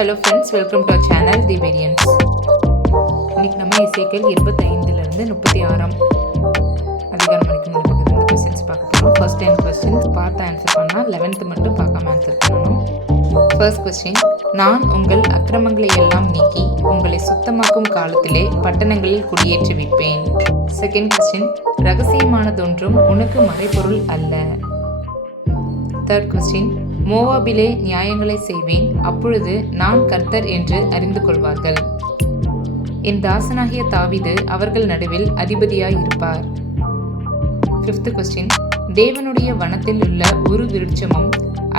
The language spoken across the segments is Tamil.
Hello friends, welcome to our channel the variance. இன்றைக்கி நம்ம இசைக்கல் 25லேருந்து 36 அதிகாரம் வரைக்கும் உள்ள பகுதி கொஸ்டின்ஸ் பார்க்க போகிறோம். ஃபர்ஸ்ட் 10 கொஸ்டின்ஸ் பார்த்து ஆன்சர் பண்ணால் 11th மட்டும் பார்க்காம ஆன்சர் பண்ணணும். ஃபர்ஸ்ட் கொஸ்டின், நான் உங்கள் அக்கிரமங்களை எல்லாம் நீக்கி உங்களை சுத்தமாக்கும் காலத்திலே பட்டணங்களில் குடியேற்றி வைப்பேன். செகண்ட் கொஸ்டின், ரகசியமானதொன்றும் உனக்கு மறைபொருள் அல்ல. தேர்ட் கொஸ்டின், மோவாபிலே நியாயங்களை செய்வேன், அப்பொழுது நான் கர்த்தர் என்று அறிந்து கொள்வார்கள். என் தாசனாகிய தாவீது அவர்கள் நடுவில் அதிபதியாய் இருப்பார். ஃபிஃப்த் கொஸ்டின், தேவனுடைய வனத்தில் உள்ள ஒரு விருட்சமும்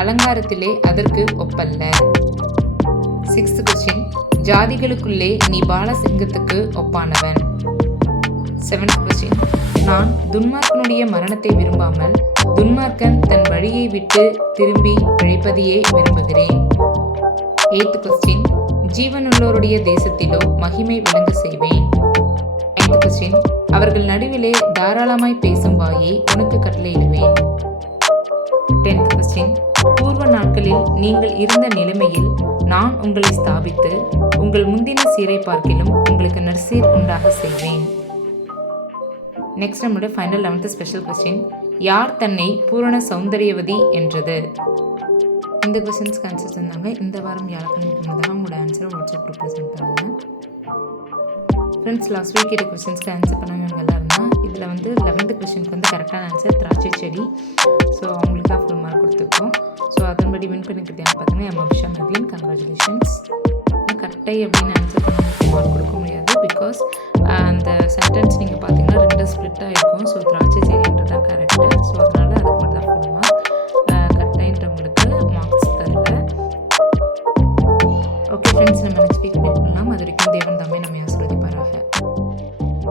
அலங்காரத்திலே அதற்கு ஒப்பல்ல. சிக்ஸ்த் கொஸ்டின், ஜாதிகளுக்குள்ளே நீ பாலசிங்கத்துக்கு ஒப்பானவன். செவன்த் கொஸ்டின், நான் துன்மார்க்கனுடைய மரணத்தை விரும்பாமல் துன்மார்க்கன் தன் வழியை விட்டு திரும்பி பிழைப்பதையே விரும்புகிறேன். எய்த் கொஸ்டின், ஜீவனுள்ளோருடைய தேசத்திலோ மகிமை விளங்க செய்வேன். நைன்த் கொஸ்டின், அவர்கள் நடுவிலே தாராளமாய் பேசும் வாயை உனக்கு கட்டளையிடுவேன். டென்த் கொஸ்டின், பூர்வ நாட்களில் நீங்கள் இருந்த நிலைமையில் நான் உங்களை ஸ்தாபித்து உங்கள் முந்தின சீரை பார்க்கிலும் உங்களுக்கு நற்சீர் உண்டாக செய்வேன். நெக்ஸ்ட் நம்மளோட ஃபைனல் 11th ஸ்பெஷல் கொஸ்டின், யார் தன்னை பூரண சௌந்தரியவதி என்றது? இந்த கொஸ்டின்ஸ்க்கு ஆன்சர் தந்தாங்க. இந்த வாரம் வியாழக்கிழமைக்கு முன்னதாக உங்களோட ஆன்சரை வாட்ஸ்அப் குரூப்பில் சென்ட் பண்ணுங்கள். ஃப்ரெண்ட்ஸ், லாஸ்ட் வீக் கேட்ட கொஸ்டின்ஸ்க்கு ஆன்சர் பண்ணவங்க எல்லாம் இருந்தால் இதில் 11th கொஸ்டினுக்கு கரெக்டான ஆன்சர் திராட்சை செடி. ஸோ அவங்களுக்கு தான் ஃபுல் மார்க் கொடுத்துருக்கோம். ஸோ அதன்படி வின் பண்ணிக்கிறது யார் பார்த்தீங்கன்னா அபிஷா மெர்லின். கங்க்ராச்சுலேஷன்ஸ். கட்டை அப்படின்னு ஆன்சர் பண்ணவங்களுக்கு மார்க் கொடுக்க முடியாது. பிகாஸ் அந்த சென்டென்ஸ் நீங்கள் பார்த்தீங்கன்னா 2 ஸ்ப்ளிட்டாக இருக்கும். ஸோ திராட்சை செடின்றது தான் கரெக்டு. ஸோ அதனால் அதுக்கு மட்டும் தான் ஃபுல் மார்க். கட்டைன்றவங்களுக்கு மார்க்ஸ் தரல. ஓகே ஃப்ரெண்ட்ஸ், நம்ம நெக்ஸ்ட் வீக் மீட் பண்ணலாம். அது வரைக்கும் தேவன்